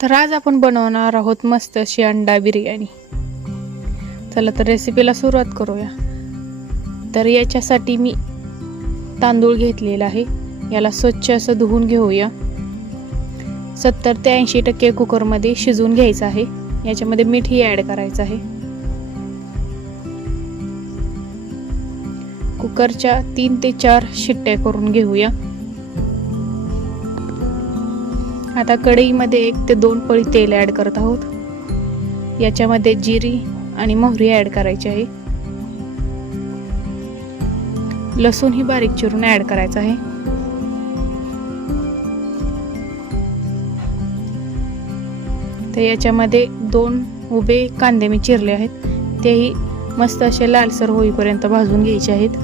तर आज आपण बनवणार आहोत मस्त अशी अंडा बिर्याणी। चला तर रेसिपीला सुरुवात करूया। तर याच्यासाठी मी तांदूळ घेतलेला आहे, याला स्वच्छ असं धुवून घेऊया। 70 ते 80% कुकरमध्ये शिजवून घ्यायचं आहे। याच्यामध्ये मीठही ॲड करायचं आहे। कुकरच्या 3 ते 4 शिट्ट्या करून घेऊया। आता कढईमध्ये 1 ते 2 पळी तेल ॲड करत आहोत। याच्यामध्ये जिरी आणि मोहरी ॲड करायची आहे। लसूण ही बारीक चिरून ॲड करायचा आहे। तर याच्यामध्ये 2 उभे कांदे मी चिरले आहेत, तेही मस्त असे लालसर होईपर्यंत भाजून घ्यायचे आहेत।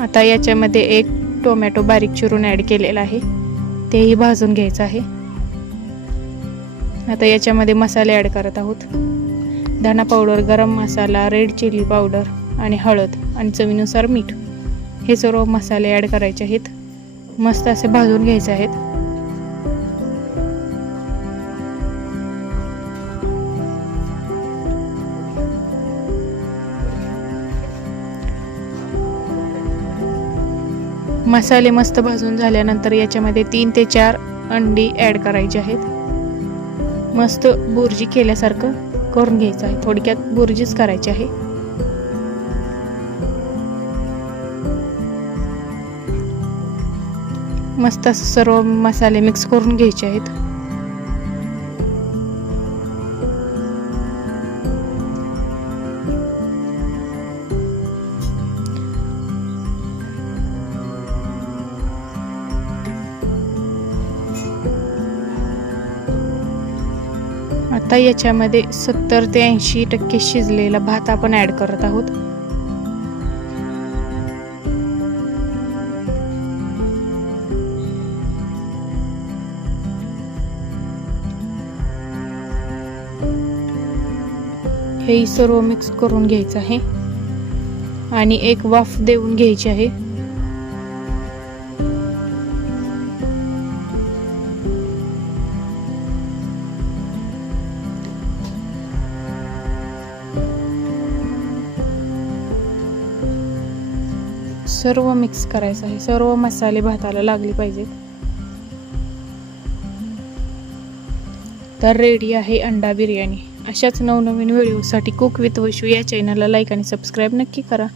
आता याच्यामध्ये 1 टोमॅटो बारीक चिरून ॲड केलेला आहे, तेही भाजून घ्यायचं आहे। आता याच्यामध्ये मसाले ॲड करत आहोत। धना पावडर, गरम मसाला, रेड चिली पावडर आणि हळद आणि चवीनुसार मीठ, हे सर्व मसाले ॲड करायचे आहेत। मस्त असे भाजून घ्यायचे आहेत। मसाले मस्त भाजून झाल्यानंतर याच्यामध्ये 3 ते 4 अंडी ॲड करायची आहेत। मस्त बुर्जी केल्यासारखं करून घ्यायचं आहे, थोडक्यात बुर्जीच करायची आहे। मस्त असं सर्व मसाले मिक्स करून घ्यायचे आहेत। आता याच्यामध्ये 70 ते 80% शिजलेला भात आपण ॲड करत आहोत। हे सर्व मिक्स करून घ्यायचं आहे आणि एक वाफ देऊन घ्यायची आहे। सर्व मिक्स करायचं आहे, सर्व मसाले भाताला लागले पाहिजेत। तर रेडी आहे अंडा बिर्याणी। अशाच नवनवीन व्हिडिओसाठी कुक विथ वैशू या चॅनलला लाईक आणि सबस्क्राईब नक्की करा।